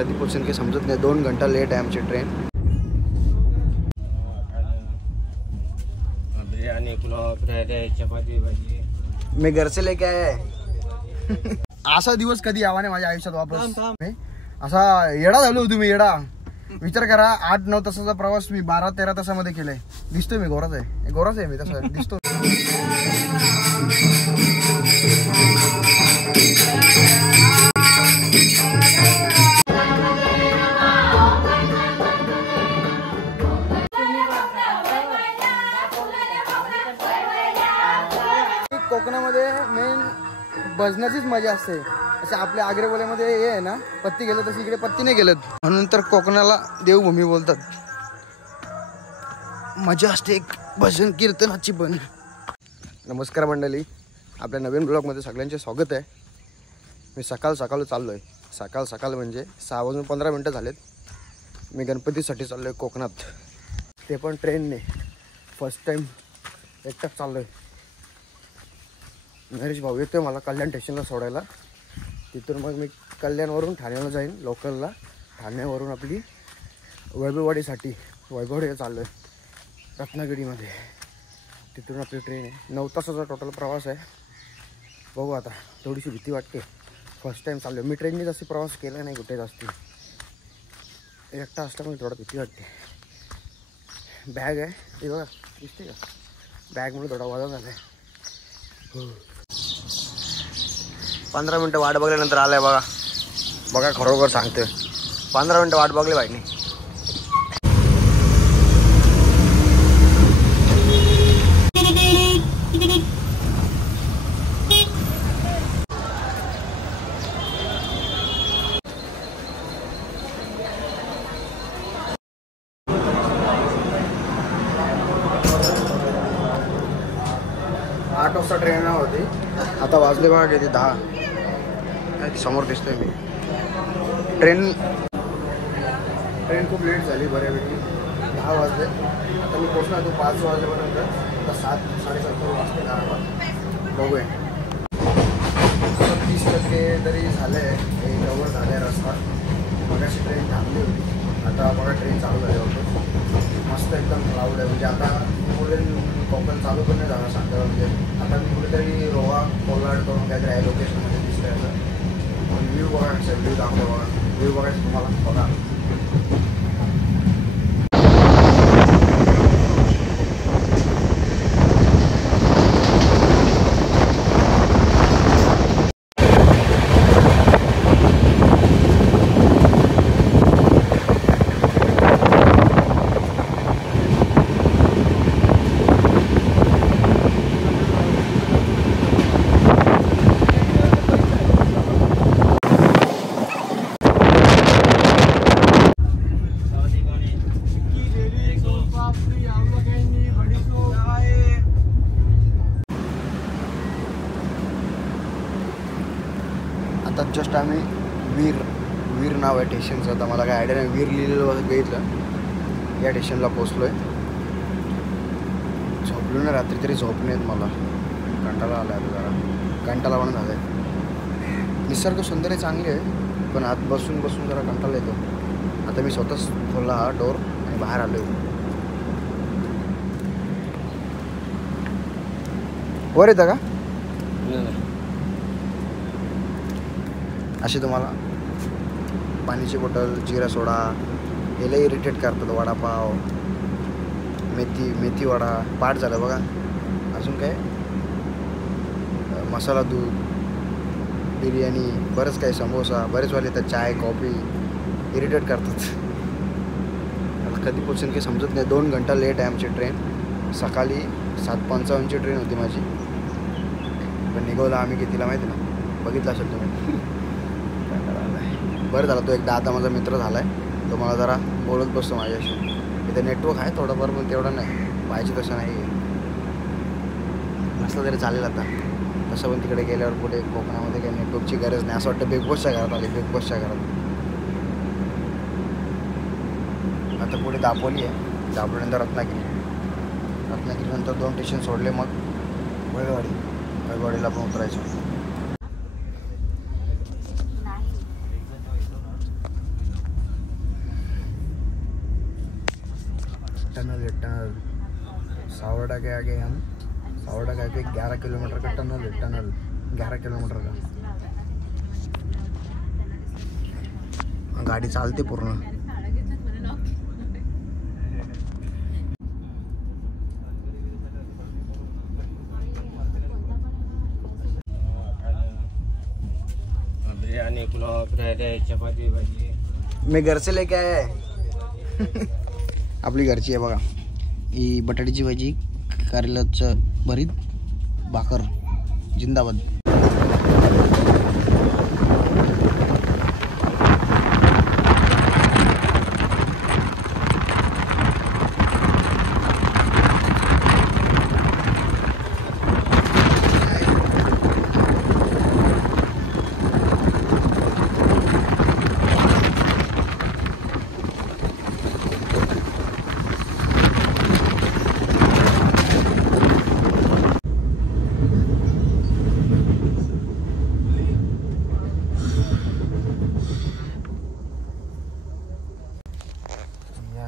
कधी पोहोचेल की समजत नाही. 2 घंटा लेट आहे आमची ट्रेन. बिर्याणी, पुलाव, फ्रायडे, चपाती भाजी मी घरचे लेके आहे. असा दिवस कधी यावा नाही माझ्या आयुष्यात वापस. असा येडा झालो होतो मी, येडा. विचार करा, 8-9 तासाचा प्रवास मी 12-13 तासामध्ये केलाय. दिसतोय मी गोराच आहे, गोराच आहे मी, तसं दिसतो. कोकणामध्ये मेन भजनाचीच मजा असते. असे आपल्या आग्रेवाल्यामध्ये हे आहे ना, पत्ती गेलं तशी इकडे पत्ती नाही गेलं, म्हणून तर कोकणाला देवभूमी बोलतात. मजा असते एक भजन कीर्तनाची पण. नमस्कार मंडळी, आपल्या नवीन ब्लॉगमध्ये सगळ्यांचे स्वागत आहे. मी सकाळ चाललो आहे. सकाळ म्हणजे 6:15 झालेत. मी गणपतीसाठी चाललो आहे कोकणात, ते पण ट्रेनने. फर्स्ट टाईम एकटाच चाललो आहे. नरेश भाऊ येतोय मला कल्याण स्टेशनला सोडायला. तिथून मग मी कल्याणवरून ठाण्याला जाईन लोकलला. ठाण्यावरून आपली वैभववाडीसाठी चाललो आहे रत्नागिरीमध्ये. तिथून आपली ट्रेन आहे. 9 तासाचा टोटल प्रवास आहे. बघू आता, थोडीशी भीती वाटते. फर्स्ट टाईम चाललो आहे मी. ट्रेनने जास्त प्रवास केला नाही कुठे जास्त. एकटा असल्यामुळे थोडा भीती वाटते. बॅग आहे ते बघा, दिसते का? बॅगमुळे थोडा वजन झाला आहे. 15 मिनटं वाट बघल्यानंतर आलाय बघा. बघा खरोखर सांगतोय, 15 मिनटं वाट बघली बाईने. आठ वाजता ट्रेन होती. आता वाजले बघा किती, 10. समोर दिसतोय मी. ट्रेन खूप लेट झाली बऱ्यापैकी. 10 वाजले. आता मी पोचणार तो 5 वाजेपर्यंत. आता 7-7:30 वाजते. 10 बघूया. 30% तरी झालं आहे. कवर झालं आहे रस्ता. मगाशी ट्रेन थांबली होती. आता बघा ट्रेन चालू झाली होतं. मस्त एकदम क्लाउड आहे. म्हणजे आता पुढे कोकण चालू पण नाही झालं सांगता. म्हणजे आता मी कुठेतरी रोहा कोल्हाड करून काहीतरी आहे लोकेशनमध्ये दिसतंय असं. व्ह्यू बघायचं, व्ह्यू दाखवतो बघा. व्ह्यू बघायचं तुम्हाला बघा. आता जस्ट आम्ही वीर नाव आहे स्टेशनचं. आता मला काय आयडिया नाही. वीर लिहिलेलं बघितलं. या स्टेशनला पोचलो आहे. झोपलो ना रात्री तरी झोप नाहीत मला. कंटाळा आला आहे जरा. कंटाळा पण झाला आहे. निसर्ग सुंदर आहे, चांगली आहे, पण आत बसून जरा कंटाळा येतो. आता मी स्वतःच खोलला हा डोर आणि बाहेर आलो आहे. वर येतं का? अशी तुम्हाला पाण्याची बॉटल, जिरा सोडा, याला इरिटेट करतात. वडापाव, मेथी वडा, पाट झालं बघा. अजून काय, मसाला दूध, बिर्याणी, बरंच काही, समोसा, बरेच वाले येतात. चाय, कॉफी, इरिटेट करतात. आता कधी पोचेल की समजत नाही. 2 घंटा लेट आहे आमची ट्रेन. सकाळी 7:55ची ट्रेन होती माझी, पण निघवलं आम्ही कितीला माहिती ना, बघितलं असेल तुम्ही. बरं झालं तो एकदा आता माझा मित्र झाला आहे. तो मला जरा बोलत बसतो माझ्याशी. इथे नेटवर्क आहे थोडंफार, पण तेवढं नाही पाहिजे तसं नाही. नसलं तरी चालेल आता. तसं पण तिकडे गेल्यावर पुढे कोकणामध्ये काही नेटवर्कची गरज नाही. असं वाटतं बिग बॉसच्या घरात आली, बिग बॉसच्या घरात. आता पुढे दापोली आहे. दापोलीनंतर रत्नागिरीनंतर 2 स्टेशन सोडले, मग वैभववाडीला पण उतरायचं. टनल है टनल। सावड़ा के आगे हम, सावड़ा के आगे 11 किलोमीटर का टनल है टनल, 11 किलोमीटर का। गाडी चालते पूर्ण। बिर्याणी, पुलाव, फ्राईड राईस, चपाती भाजी। मी घरचे लेके आहे आपली घरची आहे बघा। ही बटाट्याची भाजी, कारल्याचं भरीत, भाकर, जिंदाबाद।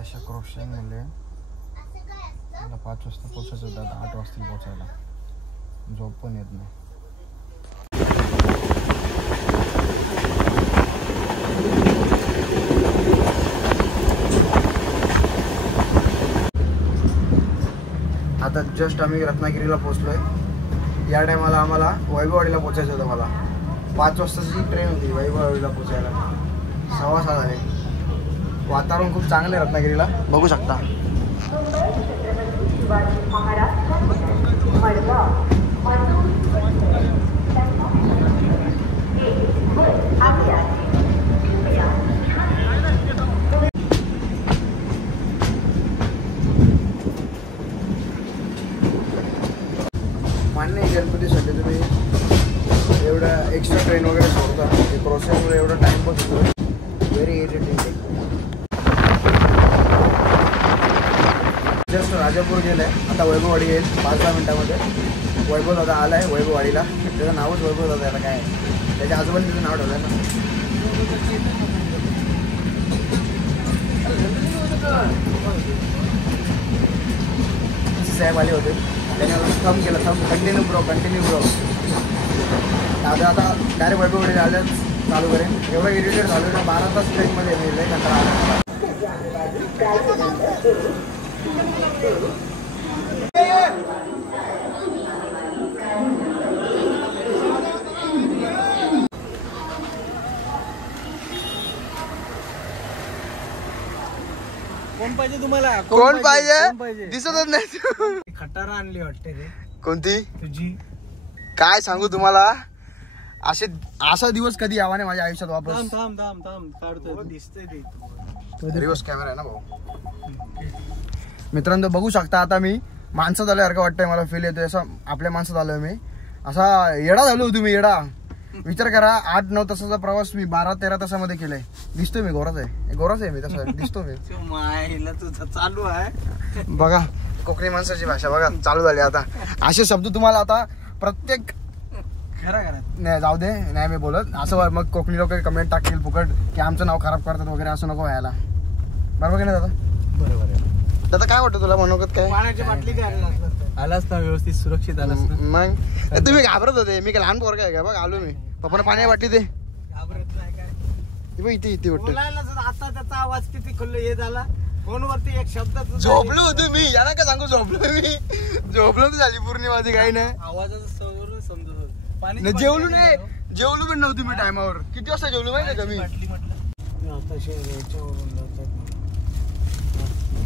अशा क्रॉसिंगमध्ये मला 5 वाजता पोचायचं होतं, 8 वाजता पोचायला। झोप पण येत नाही। आता जस्ट आम्ही रत्नागिरीला पोहोचलोय। या टायमाला आम्हाला वैभववाडीला पोचायचं होतं। मला 5 वाजताची ट्रेन होती वैभववाडीला पोचायला। 6:15 झाले। वातावरण खूप चांगलं आहे रत्नागिरीला, बघू शकता। मान्य आहे गणपतीसाठी तुम्ही एवढं एक्स्ट्रा ट्रेन वगैरे सोडता, प्रोसेसमुळे एवढा टाइम पण होतो। Very irritating. जस्ट राजापूर गेलं आहे, आता वैभववाडी येईल 5-10 मिनटामध्ये। वैभव दादा आला आहे वैभववाडीला। त्याचं नावच वैभव दादा आहे, काय त्याच्या आजोबांनी त्याचं नाव ठेवलं ना। साहेब आले होते, त्याने थंब केलं, thumb continue bro continue bro. दादा आता डायरेक्ट वैभववाडीला आल्याच चालू करेन। एवढं इरिटेट झालं ना, 12 तास ट्रेनमध्ये मिळलं नंतर आला। कोण पाहिजे तुम्हाला? कोण पाहिजे? दिसतच नाही। खटारा आणली वाटते रे। कोणती? तुझी। काय सांगू तुम्हाला, असा दिवस कधी यावा नाही माझ्या आयुष्यात वापस। थांब काढतोय, दिसतंय ते। रिवर्स कॅमेरा आहे ना भाऊ। मित्रांनो बघू शकता, आता मी माणसात आल्यासारखं वाटतंय, मला फील येतोय असं आपल्या माणसात आलोय मी। असा येडा झालो होतो मी, येडा। विचार करा, 8-9 तासाचा प्रवास मी 12-13 तासामध्ये केलाय। दिसतोय मी गोराच आहे मी, तसं दिसतो मी। तुझं चालू आहे बघा कोकणी माणसाची भाषा बघा चालू झाली आता। असे शब्द तुम्हाला आता प्रत्येक नाही जाऊ दे, नाही मी बोलत असं। मग कोकणी लोक कमेंट टाकतील फुकट की आमचं नाव खराब करतात वगैरे, असं नको व्हायला। बरोबर की नाही दादा? बरोबर आहे दादा काय वाटतं तुला मनोगत काय? पाण्याची बाटली घ्यायला आलास ना, व्यवस्थित सुरक्षित आलास ना। मग तुम्ही घाबरत होते, मी काय लहान पोरगा आहे का? बघ आलो मी, पप्पाने पाणी वाटली ते घाबरत नाही काय? इथे वाटतं। आता त्याचा आवाज किती खुल्ल हे झाला, फोनवरती एक शब्द झोपलो होतो मी, याला काय सांगू, झोपलो मी, झोपलो तर झाली पूर्ण माझी, काही नाही। आवाजाचं समजत होत। जेवलो नाही, जेवलो पण नव्हती मी टायमावर। किती वाजता जेवलो माहिती का मी?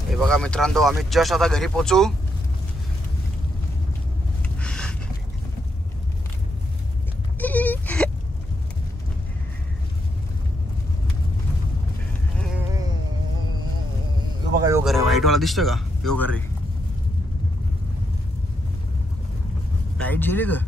हे बघा मित्रांनो, आम्ही जस्ट आता घरी पोहोचू। बघा यो घर आहे, व्हाईट वाला दिसतोय का? यो घर आहे। लाईट झाली का?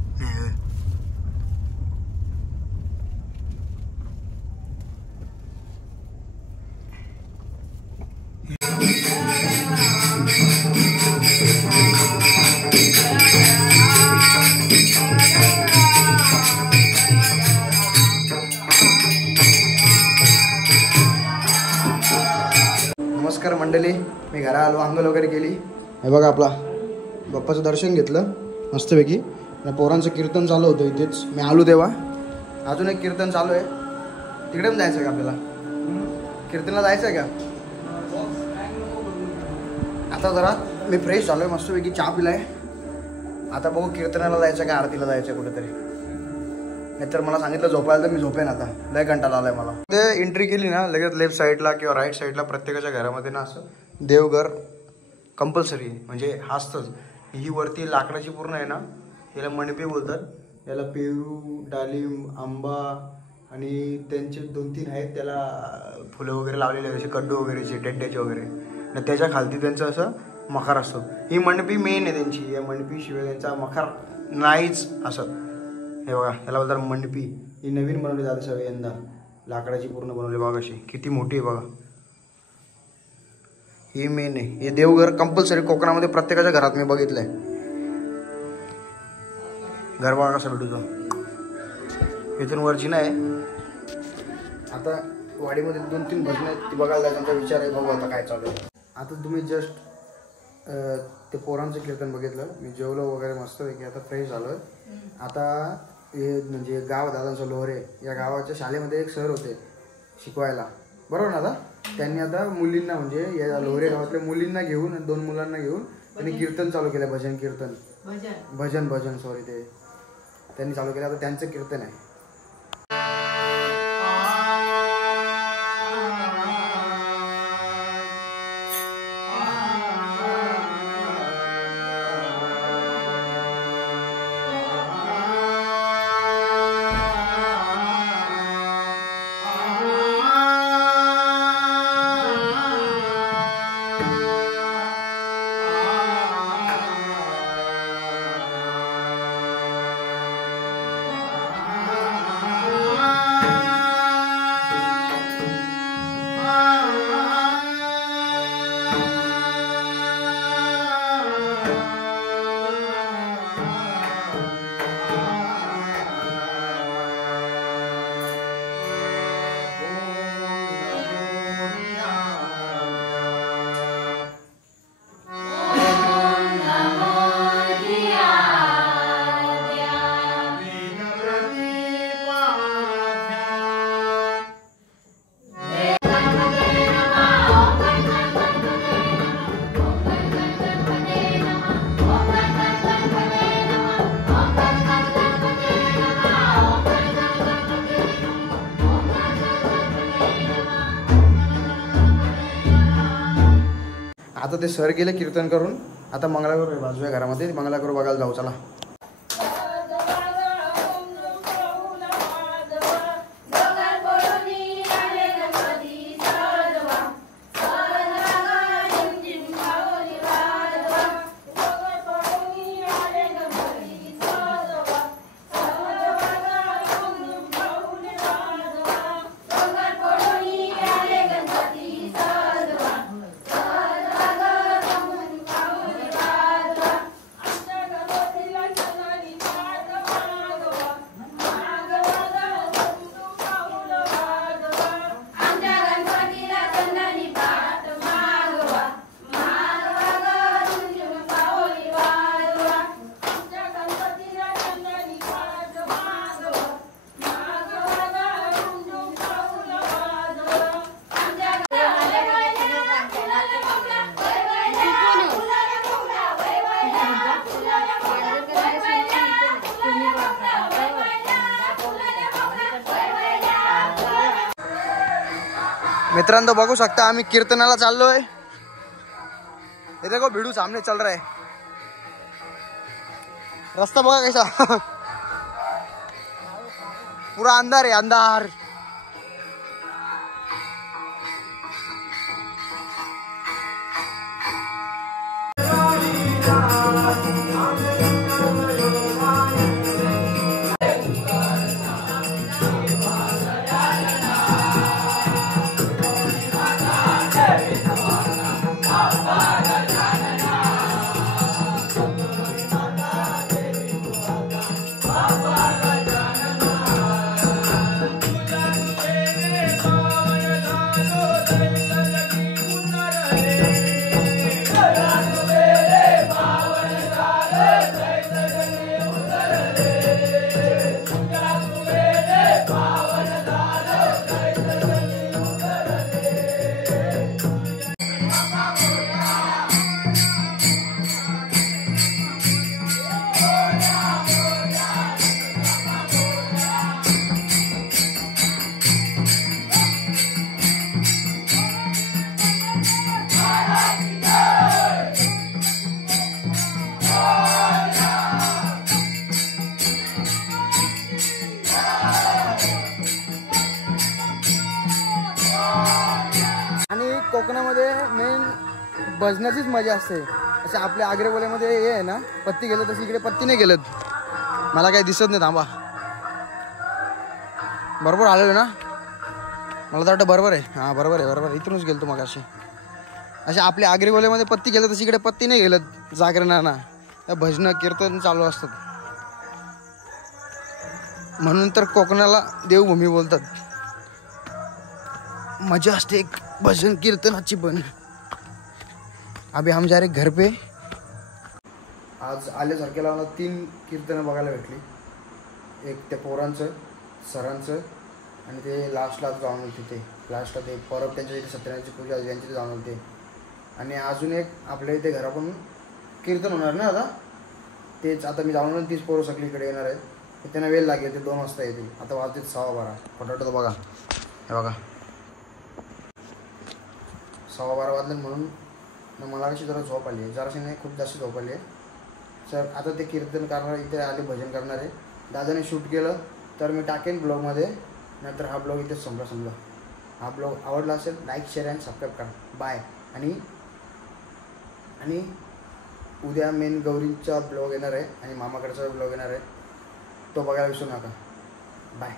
नमस्कार मंडळी, मी घरा आलो, अंघोळ वगैरे केली. हे बघा आपला बाप्पाचं दर्शन घेतलं मस्तपैकी. पोरांचं कीर्तन चालू होतं इथेच मी आलो तेव्हा. अजून एक कीर्तन चालू आहे, तिकडे पण जायचं आहे का आपल्याला? कीर्तनला जायचं आहे का? आता जरा मी फ्रेश झालो आहे, मस्तपैकी चहा पिलाय. आता बघू कीर्तनाला जायचं का आरतीला जायचं कुठेतरी. नाहीतर मला सांगितलं झोपायला तर मी झोपेन. आता लय कंटाळा आलाय मला. ते एंट्री केली ना लगेच लेफ्ट साईडला किंवा राईट साईडला प्रत्येकाच्या घरामध्ये ना असं देवघर कंपल्सरी, म्हणजे असतंच. ही वरती लाकडाची पूर्ण आहे ना, याला मणपे बोलतात. याला पेरू, डाळिंब, आंबा आणि त्यांचे 2-3 आहेत त्याला फुलं वगैरे लावलेले आहेत, जसे कडू वगैरेचे, टेड्याचे वगैरे. आणि त्याच्या खालती त्यांचं असं मखार असतो. ही मंडपी मेन आहे त्यांची. या मंडपीशिवाय त्यांचा मखार नाहीच असं. हे बघा याला बोलतात मंडपी. ही नवीन बनवली जाते सगळी यंदा, लाकडाची पूर्ण बनवली बघा. अशी किती मोठी आहे बघा. ही मेन आहे. हे देवघर कंपल्सरी कोकणामध्ये प्रत्येकाच्या घरात मी बघितलंय. घर बघा कसं भेटूचं. इथून वरची नाही. आता वाडीमध्ये 2-3 भजनं आहेत, ती बघायला जायचा विचार आहे. बघू आता काय चालू आहे. आता तुम्ही जस्ट ते पोरांचं कीर्तन बघितलं. मी जेवलो वगैरे मस्त की आता फ्रेश झालो. आता हे म्हणजे गाव दादांचं लोहरे, या गावाच्या शाळेमध्ये एक सर होते शिकवायला, बरोबर ना. आता त्यांनी आता मुलींना म्हणजे या लोहरे गावातल्या मुलींना घेऊन आणि 2 मुलांना घेऊन त्यांनी कीर्तन चालू केलं. भजन कीर्तन भजन सॉरी, ते त्यांनी चालू केलं. आता त्यांचं कीर्तन आहे. आता ते सर गेले कीर्तन करून. आता मंगळागौर आहे बाजूच्या घरामध्ये, मंगळागौर बघायला जाऊ. चला. मित्रांनो बघू शकता आम्ही कीर्तनाला चाललोय. हे देखो भिडू सामने चल रहा है. रास्ता बघा कैसा पूरा अंधार है, अंधार. कोकणामध्ये मेन भजनाचीच मजा असते. अशा आपल्या आग्रेकोल्यामध्ये हे आहे ना, पत्ती गेलं तशी इकडे पत्ती नाही गेलं. मला काही दिसत नाही, थांबा. बरोबर आलेलो ना, मला तर वाटतं बरोबर आहे. हां बरोबर आहे. इथूनच गेलो मग अशा आपल्या आग्रेकोल्यामध्ये पत्ती गेलं तशी इकडे पत्ती नाही गेलं जागरणाना. भजनं कीर्तन चालू असतात, म्हणून तर कोकणाला देवभूमी बोलतात. मजा असते एक भजन कीर्तनाची पण. अभि हम जा रहे घर पे. आज आल्यासारख्याला मला 3 कीर्तनं बघायला भेटली. एक त्या पोरांचं, सरांचं, आणि ते लास्टला जाऊन होते. ते लास्टला ते परब त्यांच्या इथे सत्यनारायणची पूजा यांची जाऊन होते. आणि अजून एक आपल्या इथे घराकडून कीर्तन होणार ना आता, तेच आता मी जाऊन तीच पोरं सगळी इकडे येणार आहेत. त्यांना वेळ लागेल, ते 2 वाजता येतील. आता वाजतील 12:15. फटाफट बघा, हे बघा 12:15 वाजले. म्हणून मला कशी जरा झोप आली आहे, जराशी नाही खूप जास्त झोप आली आहे. सर आता ते कीर्तन करणार इथे आले, भजन करणार आहे. दादाने शूट केलं तर मी टाकेन ब्लॉगमध्ये, नंतर हा ब्लॉग इथेच संपला. समजा हा ब्लॉग आवडला असेल, लाईक शेअर अँड सबस्क्राईब करा. बाय. आणि उद्या मेन गौरीचा ब्लॉग येणार आहे आणि मामाकडचा ब्लॉग येणार आहे, तो बघायला विसरू नका. बाय.